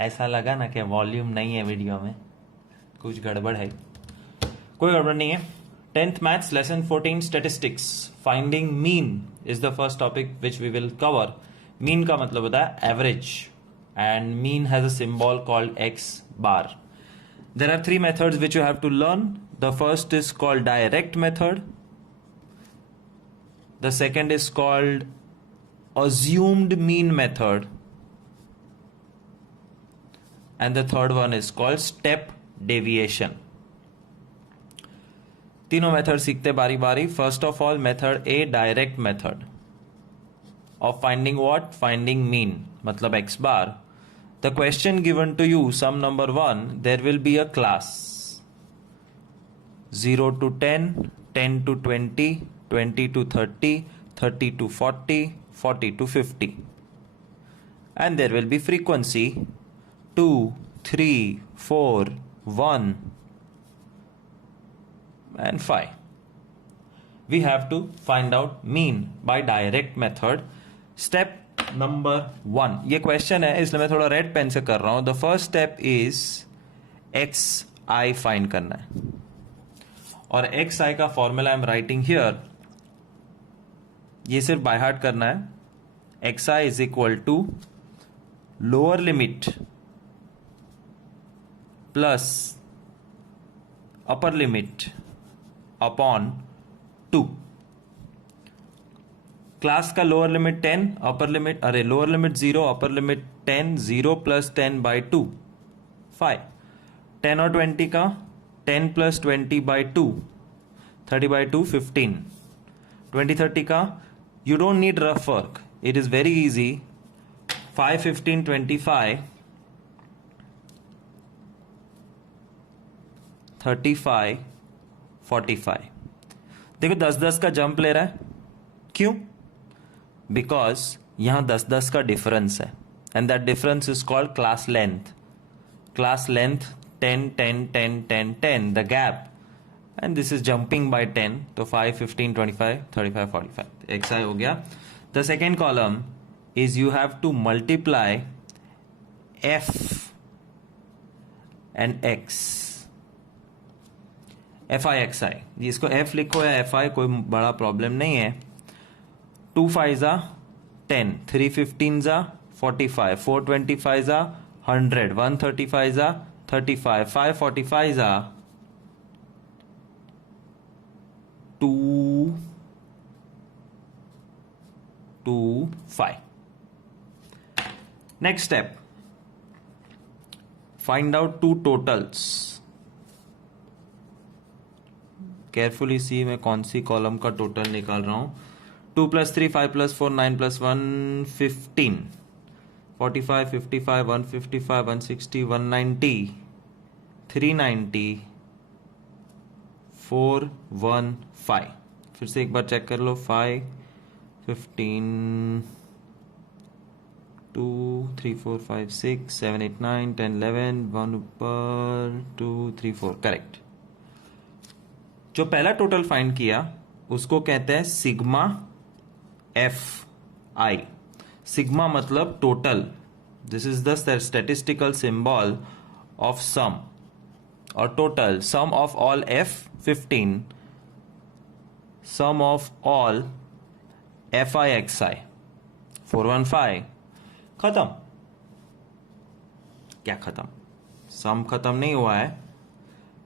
ऐसा लगा ना कि वॉल्यूम नहीं है वीडियो में, कुछ गड़बड़ है। कोई गड़बड़ नहीं है। 10th maths lesson 14 statistics finding mean is the first topic which we will cover. Mean का मतलब होता है average, and mean has a symbol called x bar. There are three methods which you have to learn. The first is called direct method. The second is called assumed mean method. And the third one is called step deviation. तीनों method सीखते बारी बारी। First of all method A, direct method of finding what? Finding mean, मतलब X bar. The question given to you, sum number 1, there will be a class 0 to 10, 10 to 20, 20 to 30, 30 to 40, 40 to 50. And there will be frequency 2, 3, 4, 1 and 5. We have to find out mean by direct method. Step number 1, ये question है इसलिए मैं थोड़ा red pen से कर रहा हूं। The first step is X I find करना है, और एक्स आई का formula I am writing here, ये सिर्फ बाय हार्ट करना है। X I is equal to lower limit plus upper limit upon 2। Class का lower limit 10, upper limit lower limit 0, upper limit 10, 0 plus 10 by 2 5। 10 और 20 का 10 plus 20 by 2 30 by 2 15। 20 30 का you don't need rough work, it is very easy. 5 15 25 35 45। देखो 10-10 का jump ले रहा है, क्यों? बिकॉज यहां 10-10 का डिफरेंस है, and that difference is called class length. Class length 10 10 10 10 10, the gap, and this is jumping by 10, तो 5 15 25 35 45 एक्स आई हो गया। The second column is you have to multiply F and X, F I X I, इसको F लिखो या F I, कोई बड़ा problem नहीं है। 2 5 जा 10, 3 15 जा 45, 4 25 जा 100, 1 35 जा 35, 5 45 जा 2 2 5। Next step, find out 2 totals. Carefully see मैं कौन सी कॉलम का टोटल निकाल रहा हूं। 2 plus 3 5 plus 4 9 plus 1 15, 45 55 155 160 190 390 415। फिर से एक बार चेक कर लो। 5 15 2 3 4 5 6 7 8 9 10 11 1 ऊपर 2 3 4, करेक्ट। जो पहला टोटल फाइंड किया उसको कहते हैं सिग्मा एफ आई। सिग्मा मतलब total, this is the statistical symbol of sum, और total sum of all F 15, sum of all F I X I 415। खत्म। क्या खत्म? सम खत्म नहीं हुआ है,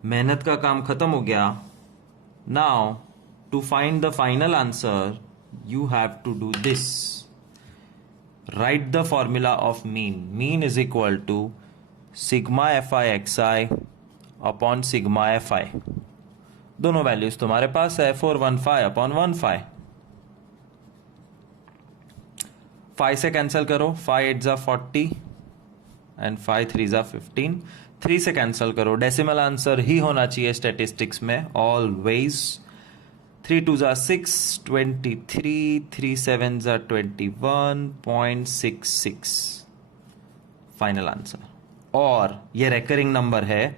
मेहनत का काम खत्म हो गया। Now to find the final answer you have to do this. Write the formula of mean. Mean is equal to sigma fi xi upon sigma fi। दोनों वैल्यूज तुम्हारे पास है, 415 अपॉन 15। 5 से कैंसिल करो, 5 8 जा 40 एंड 5 3 जा 15। 3 से कैंसिल करो, decimal answer ही होना चाहिए स्टैटिस्टिक्स में ऑलवेज। 3 2 जा 6 23, 3 7 जा 21.66 फाइनल आंसर। और ये रेकरिंग नंबर है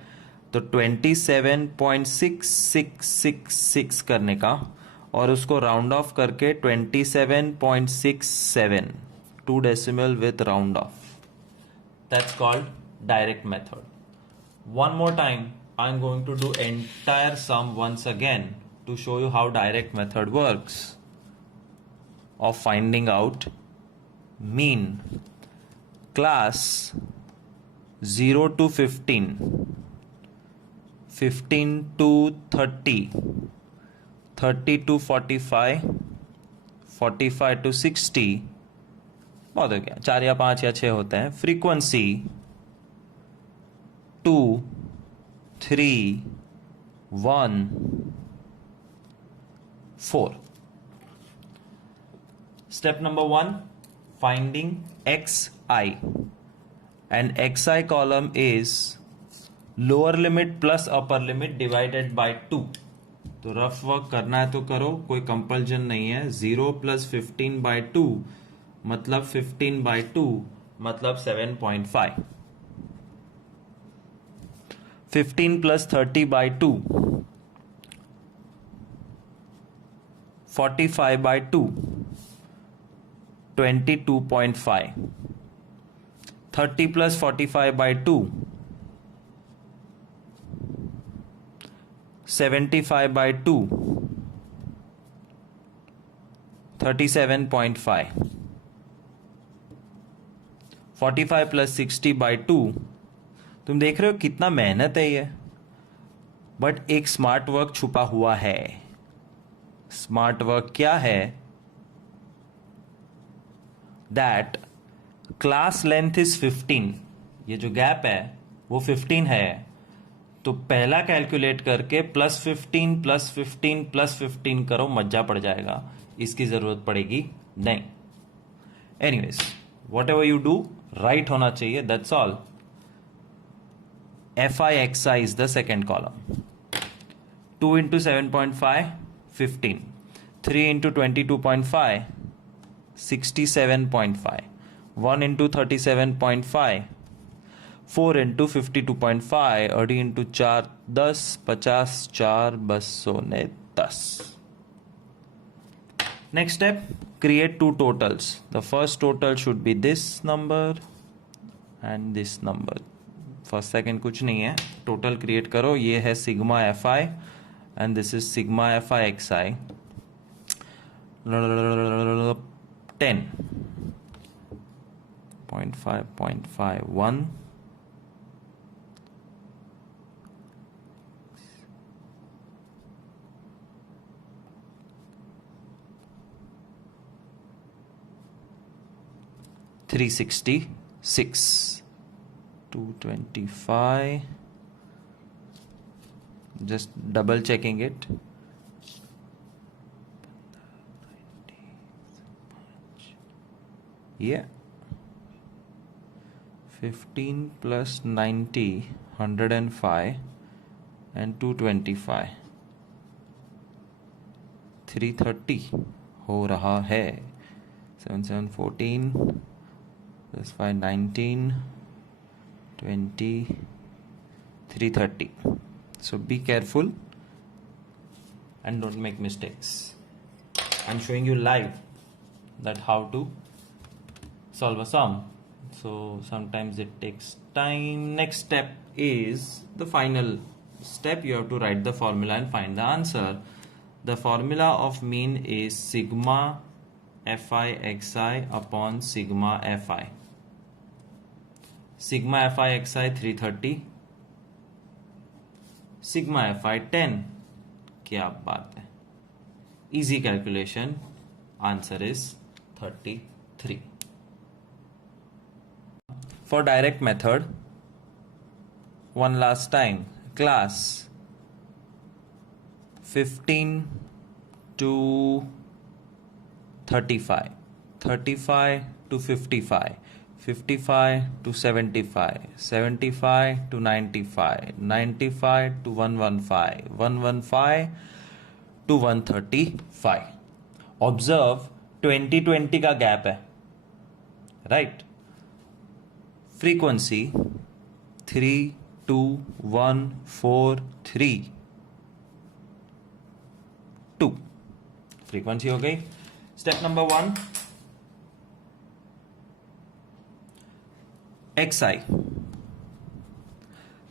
तो 27.6666 करने का, और उसको राउंड ऑफ करके 27.67, 2 decimal with round off, that's called direct method. One more time, I'm going to do entire sum once again to show you how direct method works of finding out mean. Class 0 to 15, 15 to 30, 30 to 45, 45 to 60, बहुत हो गया, 4 या 5 या 6 होते हैं. Frequency 2, 3, 1, 4. Step number 1, finding xi, and xi column is lower limit plus upper limit divided by 2. तो rough work करना है तो करो, कोई कंपल्जन नहीं है. 0 प्लस 15 बाई 2 मतलब 15 बाई 2 मतलब 7.5. 15 plus 30 by 2 45 by 2 22.5. 30 plus 45 by 2 75 by 2 37.5. 45 plus 60 by 2. तुम देख रहे हो कितना मेहनत है ये, बट एक स्मार्ट वर्क छुपा हुआ है. स्मार्ट वर्क क्या है? That class length is 15. ये जो गैप है वो 15 है, तो पहला कैलकुलेट करके +15 +15 +15 करो, मज्जा पड़ जाएगा. इसकी जरूरत पड़ेगी नहीं. Anyways, what ever you do right होना चाहिए, that's all. FI is the second column. 2 into 7.5 15, 3 into 22.5 67.5, 1 into 37.5, 4 into 52.5, 8 into 4 10, 50 4 210. Next step, create two totals. The first total should be this number and this number. First second कुछ नहीं है, total create करो. ये है sigma FI and this is sigma FI XI. 10.5.51 366 225. Just double checking it. Yeah. 15 plus 90 105 and 225 330 हो रहा है. 7 7 14 plus 5 19 20 330. So be careful and don't make mistakes. I'm showing you live that how to solve a sum, so sometimes it takes time. Next step is the final step. You have to write the formula and find the answer. The formula of mean is sigma FI XI upon sigma FI. Sigma FI XI 330, sigma FI 10. क्या बात है, easy calculation. Answer is 33. For direct method, one last time, class 15 to 35, 35 to 55, 55 to 75, 75 to 95, 95 to 115, 115 to 135. Observe 20-20 का gap है, right? Frequency 3 2 1 4 3 2. Frequency हो गई. Step number 1, XI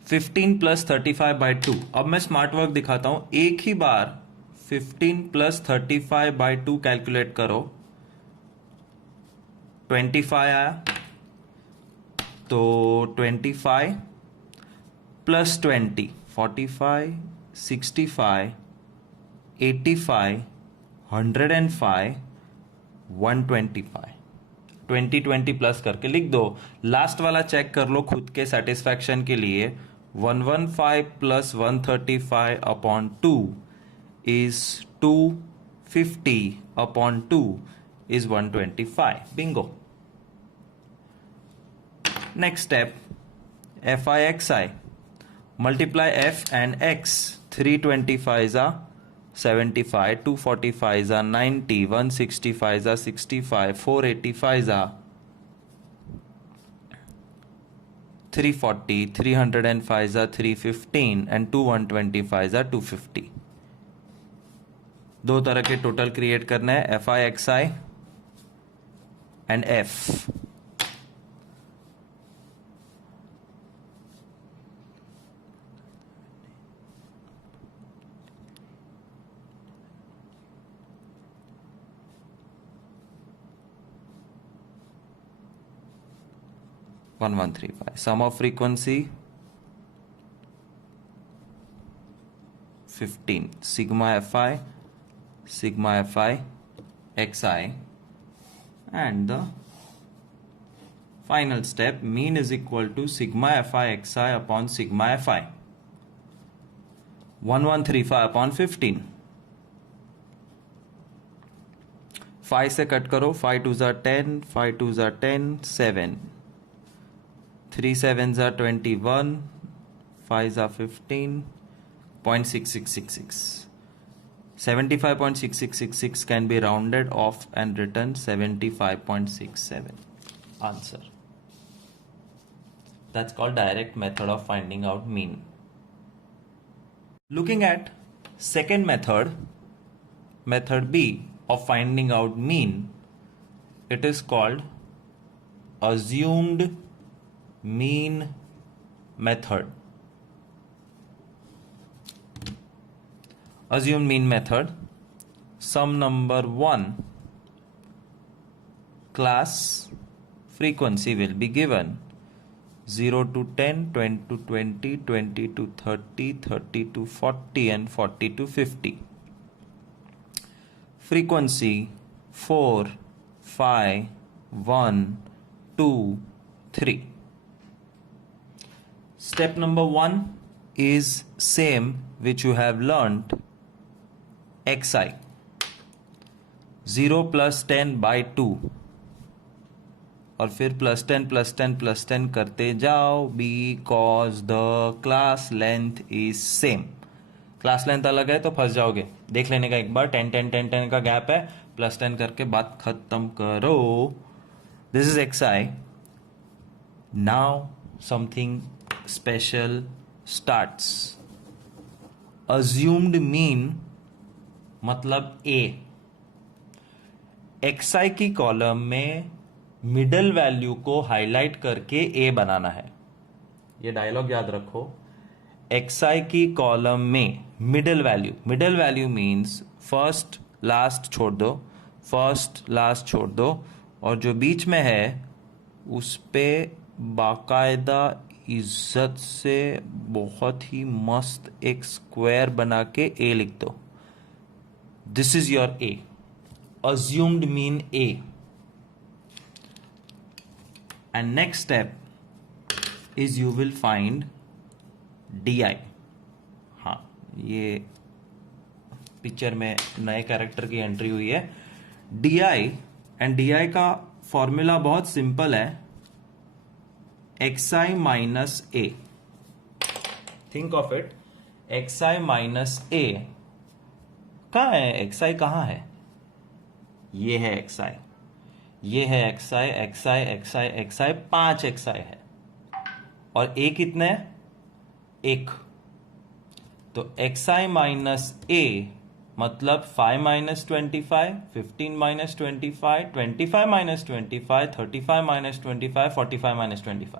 15 plus 35/2। अब मैं smart work दिखाता हूं, एक ही बार 15 प्लस 35/2 कैलकुलेट करो, 25 आया, तो 25 प्लस 20 45 65 85 105 125 20 प्लस करके लिख दो। लास्ट वाला चेक कर लो खुद के सेटिस्फैक्शन के लिए। 115 plus 135/2 is 250/2 is 125. Bingo. Next step, FIXI. Multiply F and X. 325s are 75, 245s are 90, 165s are 65, 485s are 340, 305s are 315 and 125s are 250. दो तरह के टोटल क्रिएट करना है, FIXI and F. One 135. Sum of frequency 15. Sigma FI XI, and the final step, mean is equal to sigma FI XI upon sigma FI. 1135 upon 15. 5 से cut करो, 5 2s are 10, 5 2s are 10, 7, 3 7s are 21, 5s are 15, 0.6666. 75.6666 can be rounded off and written 75.67. Answer. That's called direct method of finding out mean. Looking at second method, method B of finding out mean, it is called assumed mean method. Assumed mean method. Sum number 1 class frequency will be given 0 to 10, 10 to 20, 20 to 30, 30 to 40 and 40 to 50. Frequency 4, 5, 1, 2, 3. Step number 1 is same which you have learnt, XI. 0 plus 10/2 और फिर plus 10 plus 10 plus 10 करते जाओ, because the class length is same. Class length अलग है तो फंस जाओगे. देख लेने का एक बार, 10 10 10 10 का गैप है, प्लस 10 करके बात खत्म करो. This is XI. Now something special starts. assumed mean मतलब A. XI की कॉलम में मिडल वैल्यू को हाईलाइट करके A बनाना है. ये डायलॉग याद रखो. XI की कॉलम में middle value means first last छोड़ दो, फर्स्ट लास्ट छोड़ दो, और जो बीच में है उस पे बाकायदा इज्जत से बहुत ही मस्त एक स्क्वायर बना के A लिख दो. This is your A. assumed mean A. And next step is you will find DI. हाँ, ये पिक्चर में नए कैरेक्टर की एंट्री हुई है. DI एंड DI का फॉर्मूला बहुत सिंपल है, XI minus A. Think of it, XI minus A. कहाँ है XI? कहाँ है? ये है XI, ये है XI, XI, XI, XI, 5 XI है. और A कितने? 1. तो XI माइनस A मतलब 5 minus 25, 15 minus 25, 25 minus 25, 35 minus 25, 45 minus 25.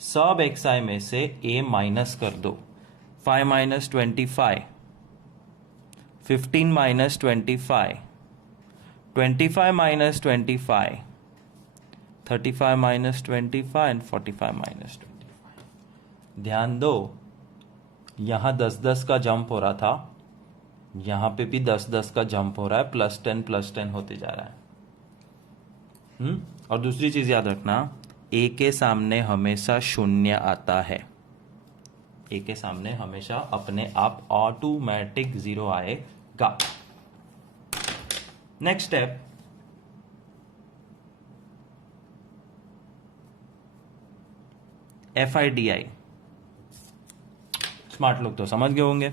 सब xi में से a माइनस कर दो. 5 minus 25, 15 minus 25, 25 minus 25, 35 minus 25 and 45 minus 25. ध्यान दो, यहां 10-10 का जंप हो रहा था, यहां पे भी 10-10 का जंप हो रहा है, +10 होते जा रहा है. और दूसरी चीज याद रखना, a के सामने हमेशा शून्य आता है. a के सामने हमेशा अपने आप ऑटोमेटिक 0 आएगा. Next step, FIDI. स्मार्ट लोग तो समझ गए होंगे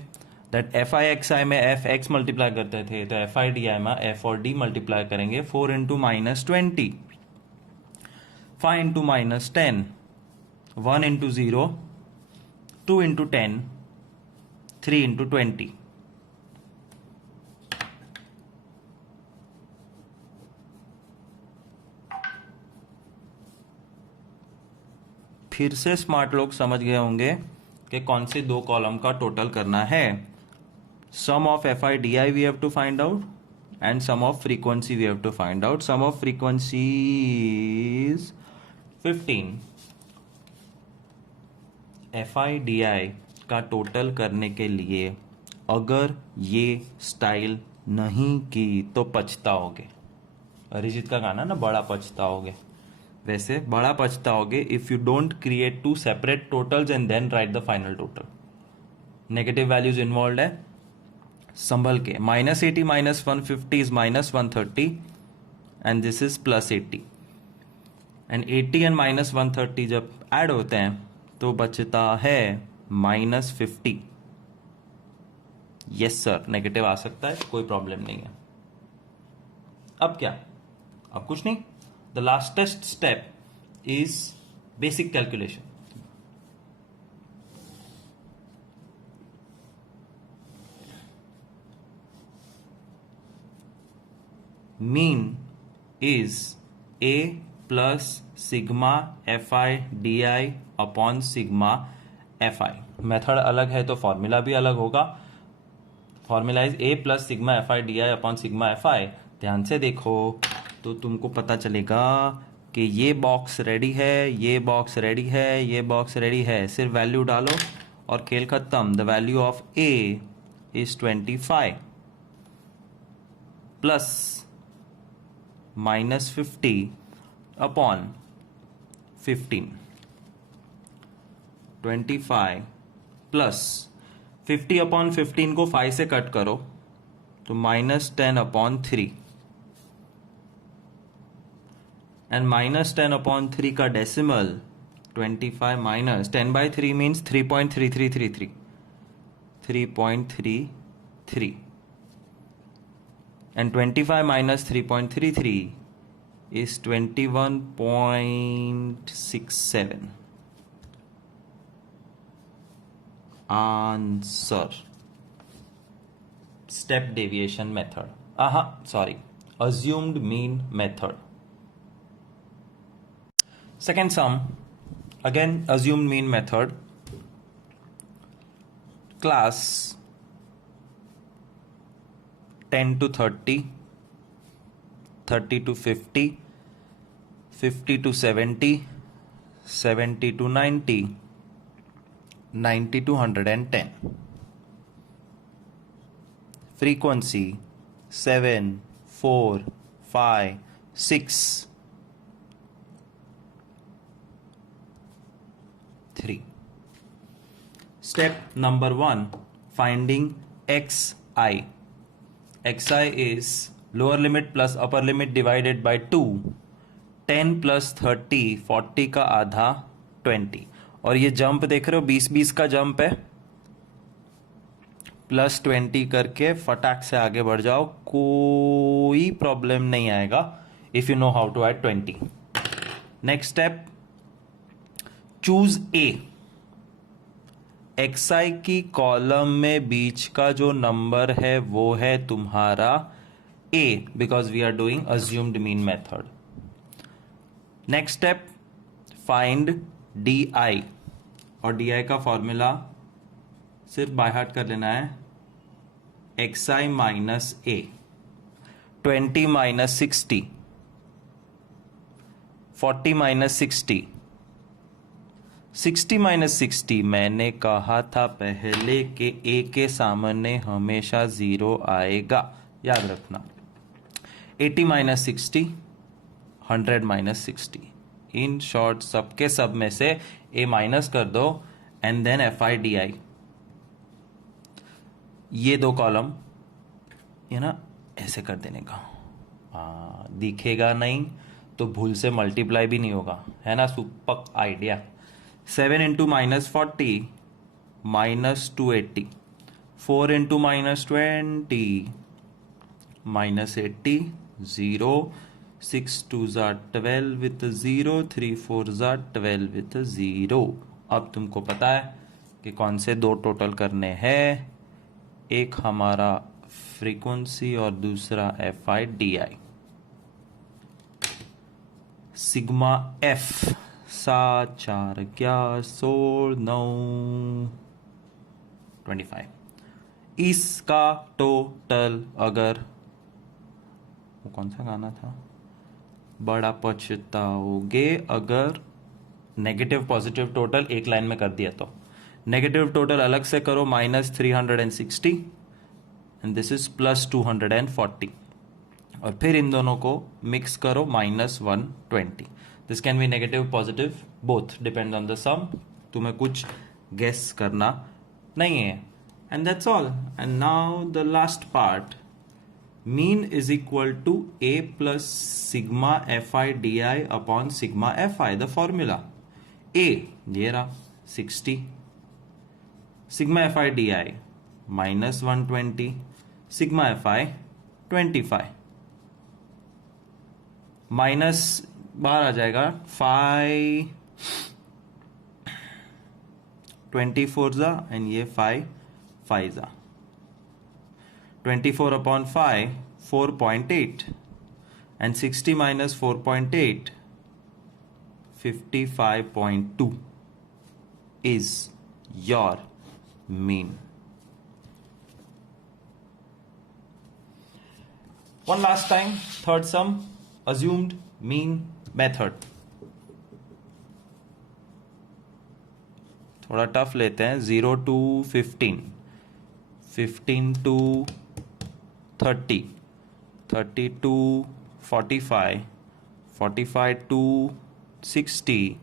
दैट FIXI में FX मल्टीप्लाई करते थे, तो FIDI में F और D मल्टीप्लाई करेंगे. 4 into -20, 5 into -10, 1 into 0, 2 into 10, 3 into 20. फिर से स्मार्ट लोग समझ गए होंगे कि कौन से दो कॉलम का टोटल करना है. Sum of FIDI we have to find out and sum of frequency we have to find out. Sum of frequency is 15. FIDI का टोटल करने के लिए अगर ये स्टाइल नहीं की तो पछताओगे. अरिजीत का गाना ना, बड़ा पछताओगे. वैसे बड़ा पछताओगे if you don't create 2 separate totals and then write the final total. Negative values involve है, संभल के. -80 - 150 is -130 and this is +80. And 80 and -130 जब ऐड होते हैं तो बचता है -50. यस सर, नेगेटिव आ सकता है, कोई प्रॉब्लम नहीं है. अब क्या? अब कुछ नहीं. The lastest step is basic calculation. Mean is A plus sigma FIDI upon sigma FI. Method अलग है तो फॉर्मूला भी अलग होगा. Formula is A plus sigma FIDI upon sigma FI. ध्यान से देखो तो तुमको पता चलेगा कि ये बॉक्स रेडी है, ये बॉक्स रेडी है, ये बॉक्स रेडी है. सिर्फ वैल्यू डालो और खेल खत्म. The value of A is 25 plus -50 upon 15. 25 plus 50 upon 15 को 5 से कट करो तो -10 अपॉन 3. एंड -10 अपॉन 3 का decimal 25 minus 10/3 means 3.3333. 3.33 and 25 minus 3.33 is 21.67. Answer. Step deviation method. Assumed mean method. Second sum, again assumed mean method. Class 10 to 30, 30 to 50, 50 to 70, 70 to 90, 90 to 110. Frequency 7, 4, 5, 6, 3. Step number 1, finding xi. Xi is lower limit plus upper limit divided by 2. 10 plus 30, 40 का आधा 20. और ये jump देख रहे हो 20-20 का jump है. +20 करके फटाक से आगे बढ़ जाओ, कोई प्रॉब्लम नहीं आएगा if you know how to add 20. Next step, choose A. xi की कॉलम में बीच का जो नंबर है वो है तुम्हारा a, because we are doing assumed mean method. Next step, find D I, और डी आई का फॉर्मूला सिर्फ बाय हार्ट कर लेना है, एक्स आई माइनस ए, 20 माइनस 60, 40 माइनस 60, 60 माइनस 60, मैंने कहा था पहले कि ए के सामने हमेशा जीरो आएगा, याद रखना। 80 माइनस 60, 100 माइनस 60, इन शॉर्ट सबके सब में से ए माइनस कर दो and then F I D I. ये दो कॉलम ये ना ऐसे कर देने का, दिखेगा नहीं तो भूल से मल्टीप्लाई भी नहीं होगा, है ना, super idea. 7 into minus 40 minus 280, 4 into minus 20 minus 80, 0, 6 2 ज़ा 12 विथ 0, 3 4 ज़ा 12 विथ 0। अब तुमको पता है कि कौन से दो टोटल करने हैं, एक हमारा फ्रीक्वेंसी और दूसरा F I D I. Sigma F 7 4 11 16 9 25, इसका टोटल अगर, वो कौन सा गाना था, बड़ा पछताओगे अगर नेगेटिव पॉजिटिव टोटल एक लाइन में कर दिया तो। नेगेटिव टोटल अलग से करो, -360 एंड दिस इज +240, और फिर इन दोनों को मिक्स करो, -120। This can be negative positive both, depend on the sum, तुम्हें कुछ गेस करना नहीं है। And that's all. And now the last part, mean is equal to A plus sigma F I D I upon sigma F I. The formula A ये रहा 60, sigma F I D I -120, sigma F I 25, minus बाहर आ जाएगा 5 24 ज़ा and ये 5 5 ज़ा, 24 upon 5 4.8 and 60 minus 4.8 55.2 is your mean. One last time, third sum, assumed mean method. थोड़ा tough लेते हैं, 0 to 15, 15 to 30, 30 to 45, 45 to 60,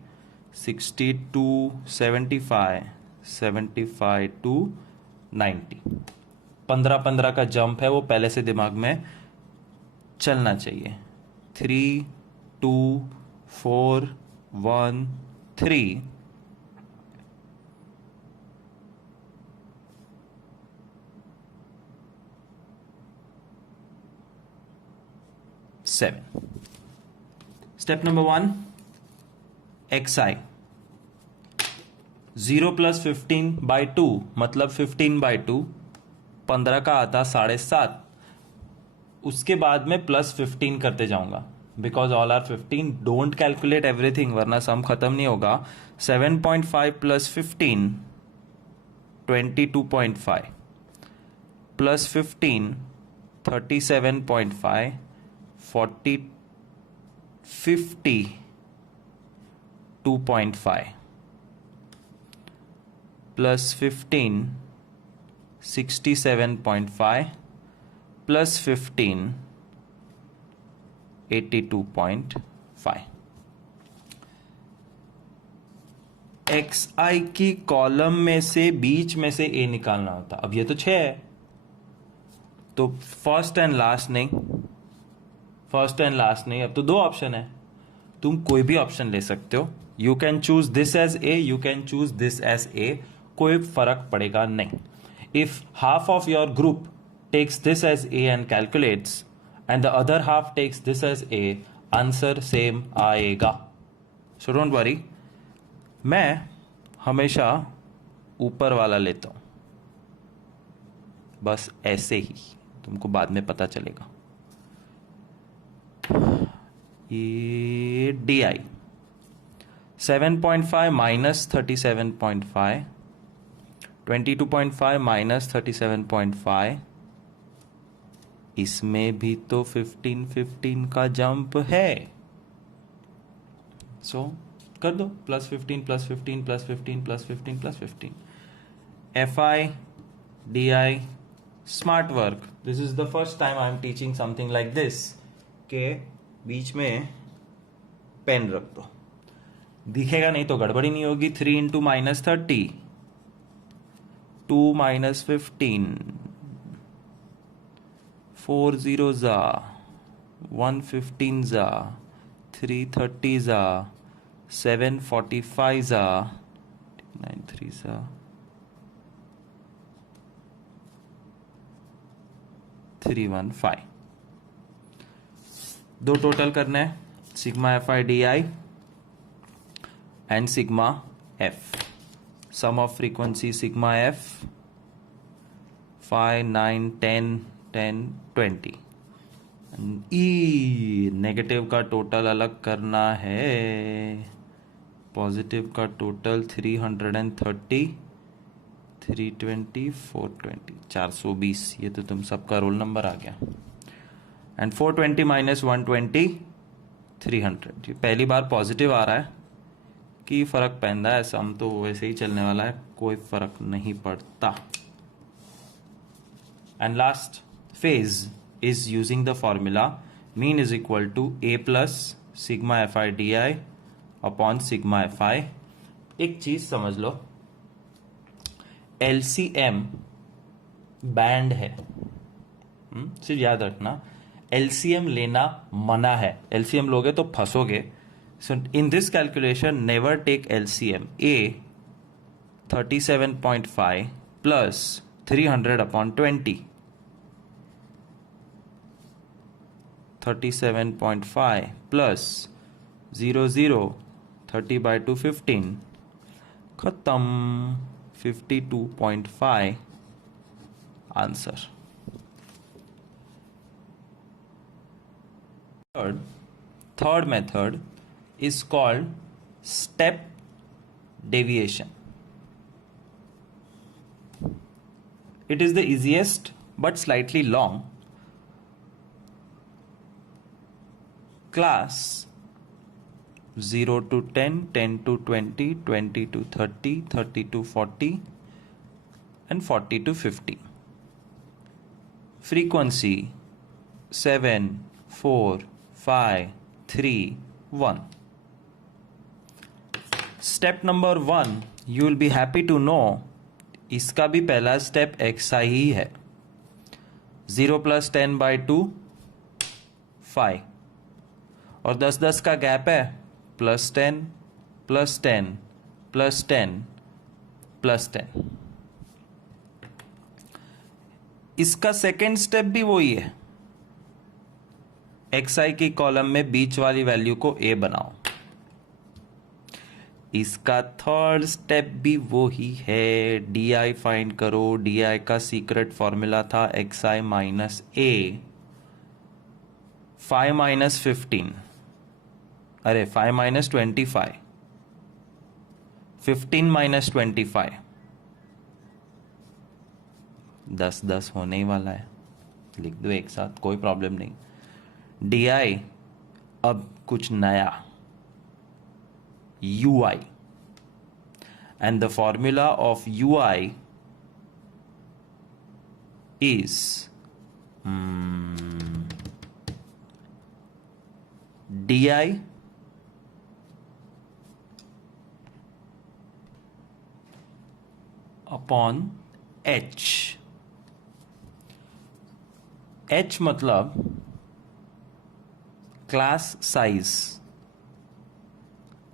60 to 75, 75 to 90। 15-15 का जंप है, वो पहले से दिमाग में चलना चाहिए। 3 2 4 1 3, 7। स्टेप नंबर 1, xi 0 + 15/2 मतलब 15/2, 15 का आता 7.5, उसके बाद में +15 करते जाऊंगा, because all are 15। Don't calculate everything वरना सम खत्म नहीं होगा। 7.5 + 15 22.5 + 15 37.5 40 52.5 + 15 67.5 + 15 82.5। xi की कॉलम में से बीच में से a निकालना होता। अब ये तो 6 है, तो फर्स्ट एंड लास्ट नहीं, अब तो 2 ऑप्शन है, तुम कोई भी ऑप्शन ले सकते हो। You can choose this as A, you can choose this as A, कोई फर्क पड़ेगा नहीं। If half of your group takes this as A and calculates and the other half takes this as A, answer same आएगा। So don't worry, मैं हमेशा ऊपर वाला लेता हूं, बस ऐसे ही, तुमको बाद में पता चलेगा। ये डी आई 7.5 minus 37.5, 22.5 minus 37.5, इसमें भी तो 15 का जंप है, सो कर दो +15 +15 +15 +15 +15. FI DI smart work. This is the first time I am teaching something like this के बीच में पेन रख दो, दिखेगा नहीं तो गड़बड़ी नहीं होगी. 3 into -30, 2 -15, 4 zeros are 115s are 330s are 745s are 93s are 315. दो टोटल करना है, sigma FI/DI and sigma F. Sum of frequency sigma F 5 9 10 10 20. ई नेगेटिव का टोटल अलग करना है, पॉजिटिव का टोटल 330 320 420 420. ये तो तुम सबका रोल नंबर आ गया. And 420 minus 120 300. ये पहली बार पॉजिटिव आ रहा है कि फर्क पैंदा है, सम तो वैसे ही चलने वाला है, कोई फर्क नहीं पड़ता. And last phase is using the formula mean is equal to a plus sigma FI/DI upon sigma FI. एक चीज समझ लो, LCM बैंड है, सिर्फ याद रखना LCM लेना मना है. LCM लोगे तो फंसोगे. So in this calculation never take LCM. A 37.5 plus 300 upon 20. 37.5 plus 00 30 by 2 15. खत्म. 52.5 answer. Third method is called step deviation. It is the easiest but slightly long. Class 0 to 10, 10 to 20, 20 to 30, 30 to 40 and 40 to 50. Frequency 7 4 5 3 1. Step number 1, you will be happy to know इसका भी पहला step XI ही है. 0 plus 10 by 2 5 और 10 का gap है, +10 +10 +10 +10. इसका second step भी वही है, XI की कॉलम में बीच वाली वैल्यू को A बनाओ. इसका थर्ड स्टेप भी वही है, DI फाइंड करो. DI का सीक्रेट फॉर्मूला था XI माइनस A. 5 माइनस 15, अरे 5 माइनस 25, 15 माइनस 25. 10 होने ही वाला है, लिख दो एक साथ, कोई प्रॉब्लम नहीं. DI अब कुछ नया, UI, and the formula of UI is DI upon H. H मतलब class size,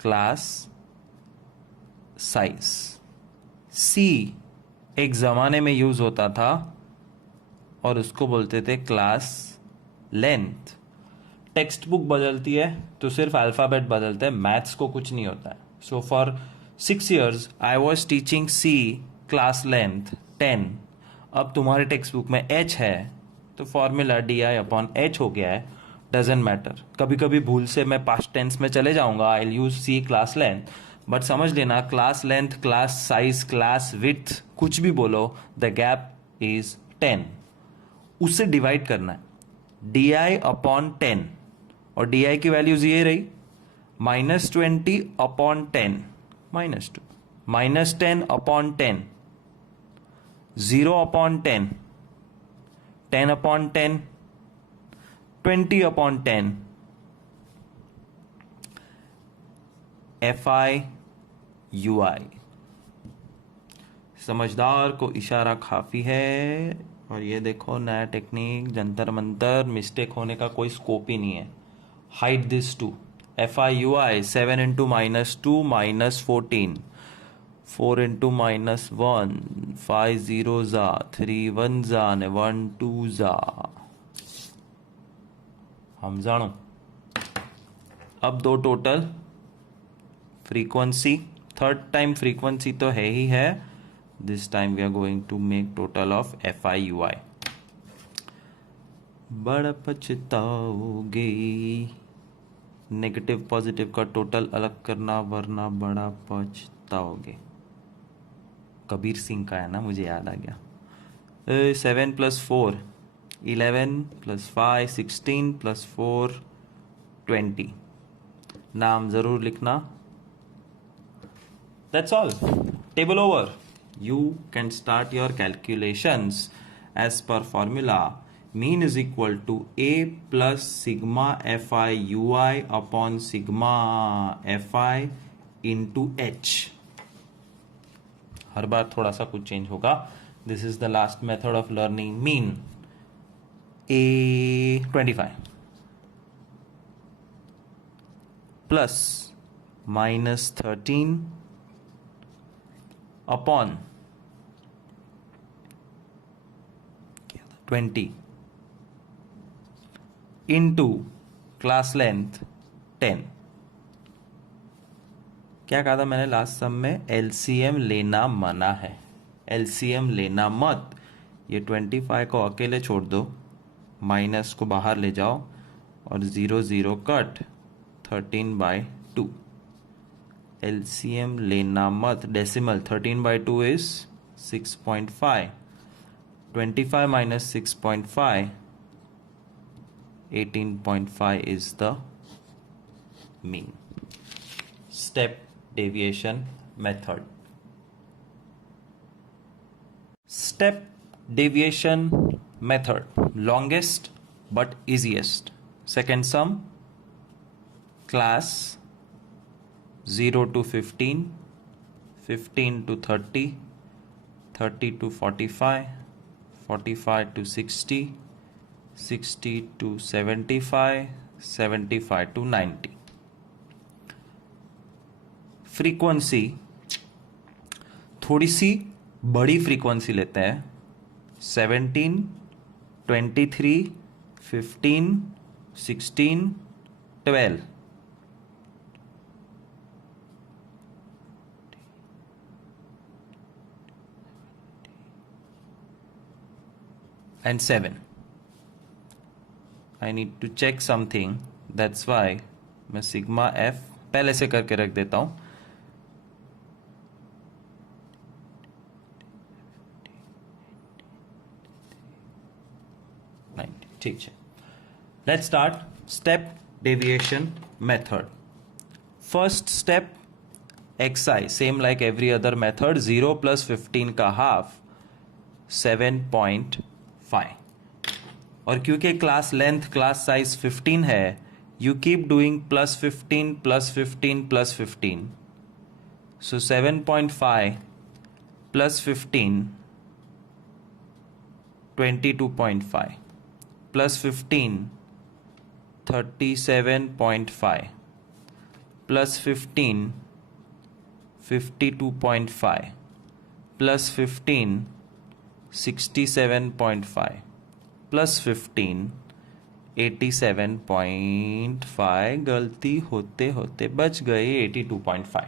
class size. C एक जमाने में यूज होता था और उसको बोलते थे क्लास लेंथ. टेक्स्ट बुक बदलती है तो सिर्फ अल्फाबेट बदलते हैं, मैथ्स को कुछ नहीं होता है. So for 6 years I was teaching C class length 10. अब तुम्हारे टेक्स्ट बुक में H है तो फॉर्मूला DI अपॉन H हो गया है. Doesn't matter. कभी कभी भूल से मैं पास्ट टेंस में चले जाऊंगा, I use C class length, but समझ लेना class length, class size, class width, कुछ भी बोलो, द गैप इज 10। उससे डिवाइड करना है, डी अपॉन 10, और डी की वैल्यूज ये रही -20 upon 10, -2, -10 upon 10, 0 upon 10, 10 upon 10, 20 upon 10, FI UI। समझदार को इशारा काफी है। और ये देखो नया टेक्निक, जंतर मंतर, मिस्टेक होने का कोई स्कोप ही नहीं है। Hide this to FI UI, 7 into -2 -14, 4 into -1, 5 0 जा, 3 1 जा ने 1 2 जा। हम जानो अब दो total frequency, third time frequency तो है ही है, this time we are going to make total of FI UI। बड़ा पछताओगे, नेगेटिव पॉजिटिव का टोटल अलग करना वरना बड़ा पछताओगे। कबीर सिंह का है ना, मुझे याद आ गया। 7 + 4 11 + 5 16 + 4 20। नाम जरूर लिखना। That's all. Table over. You can start your calculations as per formula. Mean is equal to A plus sigma FI UI upon sigma FI into H. हर बार थोड़ा सा कुछ चेंज होगा। This is the last method of learning mean. A 25 plus -13 upon 20 into class length 10। क्या कहा था मैंने last सम में? LCM लेना मना है, LCM लेना मत। ये 25 को अकेले छोड़ दो, माइनस को बाहर ले जाओ और 0 0 कट, 13/2। LCM लेना मत। Decimal 13/2 is 6.5, 25 minus 6.5, 18.5 is the mean. Step deviation method. Step deviation method, longest but easiest. Second sum, class 0 to 15, 15 to 30, 30 to 45, 45 to 60, 60 to 75, 75 to 90। Frequency थोड़ी सी बड़ी फ्रीक्वेंसी लेते हैं, 17, 23, 15, 16, 12। and 7। I need to check something, that's why मैं sigma F पहले से करके रख देता हूं। ठीक है, let's start step deviation method. First step xi, same like every other method, 0 plus 15 का half 7.5। और क्योंकि क्लास लेंथ क्लास साइज 15 है, यू कीप डूइंग +15 +15 +15। सो 7.5 +15 22.5 +15 37.5 +15 52.5 +15 67.5 +15 87.5। गलती होते होते बच गए 82.5।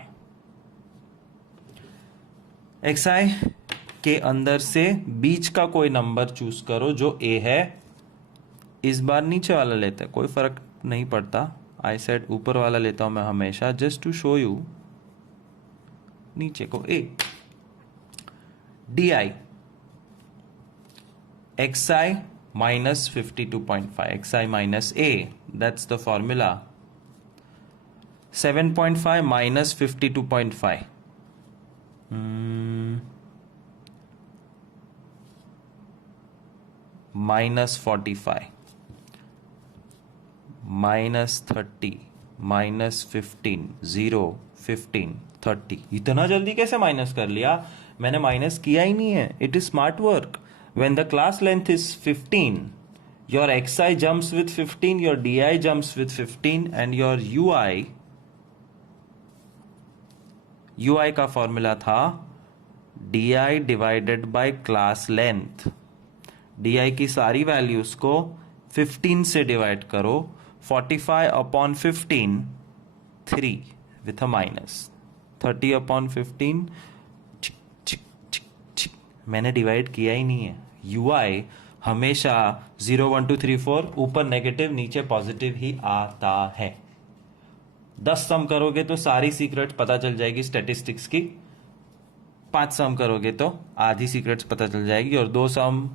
xi के अंदर से बीच का कोई नंबर चूज करो जो a है। इस बार नीचे वाला लेते हैं, कोई फर्क नहीं पढ़ता, आई सेड ऊपर वाला लेता हूं मैं हमेशा, जस्ट टू शो यू नीचे को A D I X I minus 52.5, xi minus a, that's the formula. 7.5 minus 52.5, minus 45, minus 30, minus 15, 0, 15, 30. इतना जल्दी कैसे माइनस कर लिया? मैंने माइनस किया ही नहीं है. It is smart work. When the class length is 15, your xi jumps with 15, your di jumps with 15, and your ui का फॉर्मूला था di divided by class length. di की सारी वैल्यूज को 15 से डिवाइड करो. 45 upon 15, 3 with a minus. 30 upon 15, मैंने divide किया ही नहीं है. ui हमेशा 0 1 2 3 4 ऊपर नेगेटिव नीचे पॉजिटिव ही आता है. 10 सम करोगे तो सारी सीक्रेट पता चल जाएगी स्टैटिस्टिक्स की. 5 सम करोगे तो आधी सीक्रेट्स पता चल जाएगी, और 2 सम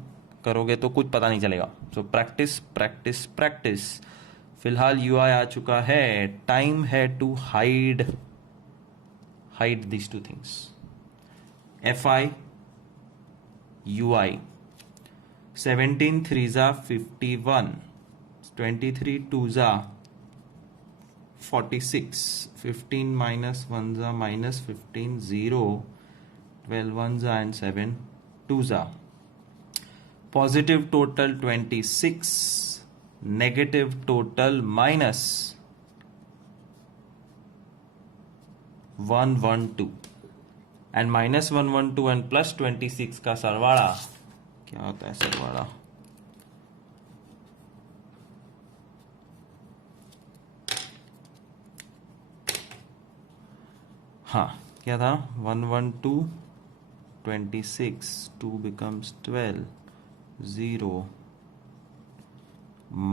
करोगे तो कुछ पता नहीं चलेगा. So practice practice practice. फिलहाल ui आ चुका है. टाइम है to hide this two things. fi ui 17 3s are 51, 23 2s are 46, 15 minus 1s are minus 15, 0, 12 1s are and 7 2s are. Positive total 26, negative total minus 112, and minus 112 and plus 26 का सरवाड़ा क्या होता है? सरवाड़ा हाँ क्या था? 112, 26, 2 becomes 12, 0,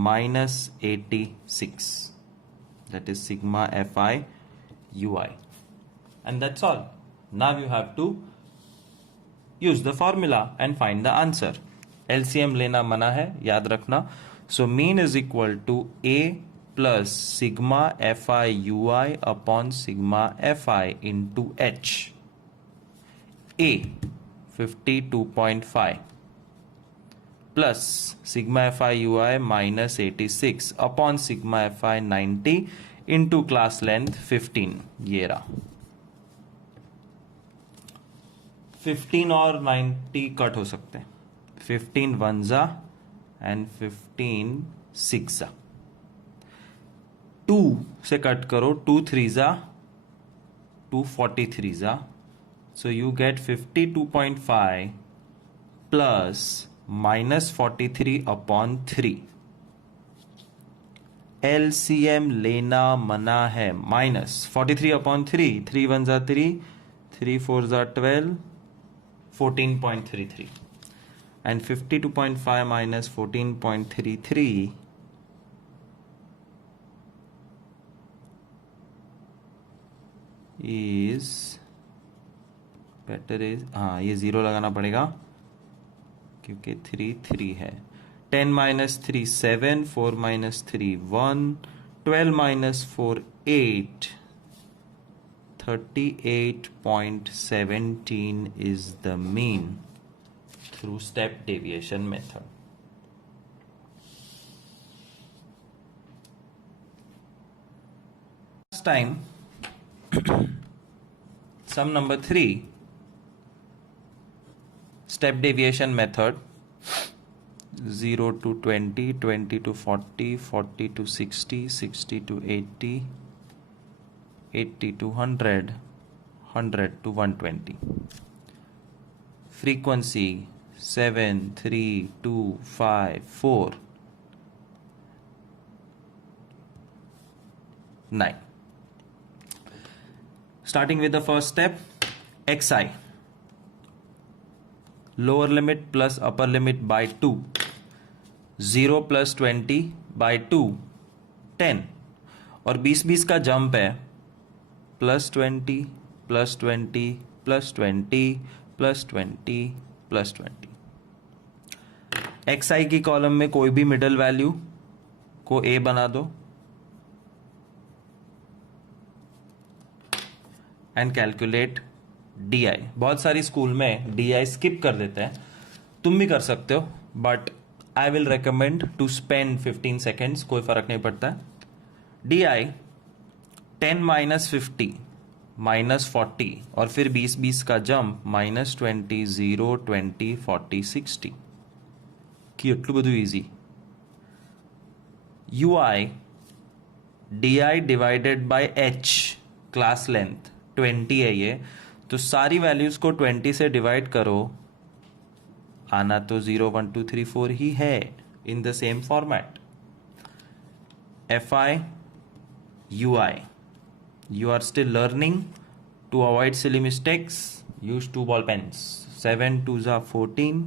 minus 86. That is sigma fi ui, and that's all. Now you have to use the formula and find the answer. LCM लेना मना है, याद रखना. So mean is equal to A plus sigma fi ui upon sigma fi into H. A 52.5 plus sigma fi ui minus 86 upon sigma fi 90 into class length 15. ये रहा. 15 और 90 cut हो सकते हैं. 15 1s एंड 15 6s. 2 से cut करो. 2 3s, 2 43s. So you get 52.5 plus minus 43 upon 3. LCM लेना मना है. Minus 43 upon 3. 3 1s are 3, 3 4s are 12, 14.33, and 52.5 minus 14.33 is better is हाँ ये 0 लगाना पड़ेगा क्योंकि 3 3 है. 10 minus 3 7, 4 minus 3 1, 12 minus 4 8, 38.17 is the mean through step deviation method. Last time, sum number 3, step deviation method. 0 to 20, 20 to 40, 40 to 60, 60 to 80, 80 to 100, 100 to 120. Frequency 7 3 2 5 4 9. Starting with the first step, xi lower limit plus upper limit by 2, 0 plus 20 by 2, 10 और 20 का jump है +20 +20 +20 +20 +20। xi की column में कोई भी middle value को a बना दो एंड कैलकुलेट डी। बहुत सारी स्कूल में डी स्किप कर देते हैं, तुम भी कर सकते हो, but I will recommend to spend 15 seconds, कोई फर्क नहीं पड़ता है। डी 10 - 50 -40 और फिर 20 का जंप -20 0 20 40 60 कि એટલું બધું easy. UI DI divided by H class length 20 है ये, तो सारी वैल्यूज को 20 से डिवाइड करो, आना तो 0 1 2 3 4 ही है in the same format. FI UI, you are still learning. To avoid silly mistakes, use 2 ball pens. 7 2s are 14,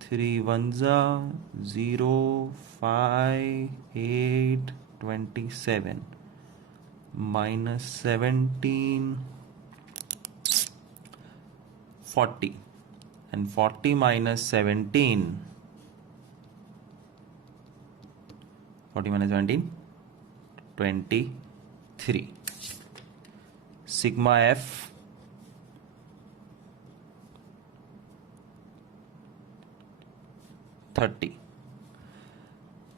3 1s are 0 5 8 27 -17 40 and 40 - 17 40 - 17 23 sigma f 30।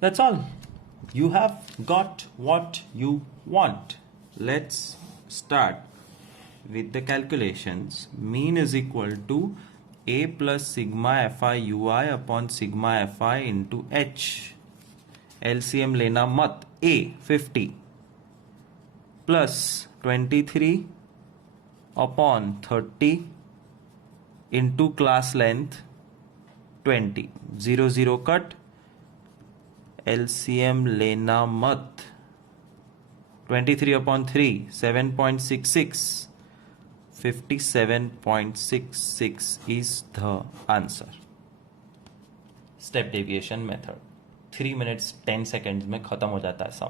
That's all. You have got what you want. Let's start with the calculations. Mean is equal to a plus sigma fi ui upon sigma fi into h। LCM लेना मत। a 50 plus 23 upon 30 into class length 20, 0 0 cut, LCM लेना मत। 23 upon 3 7.66, 57.66 is the answer। Step deviation method 3 minutes 10 seconds में खत्म हो जाता है सम।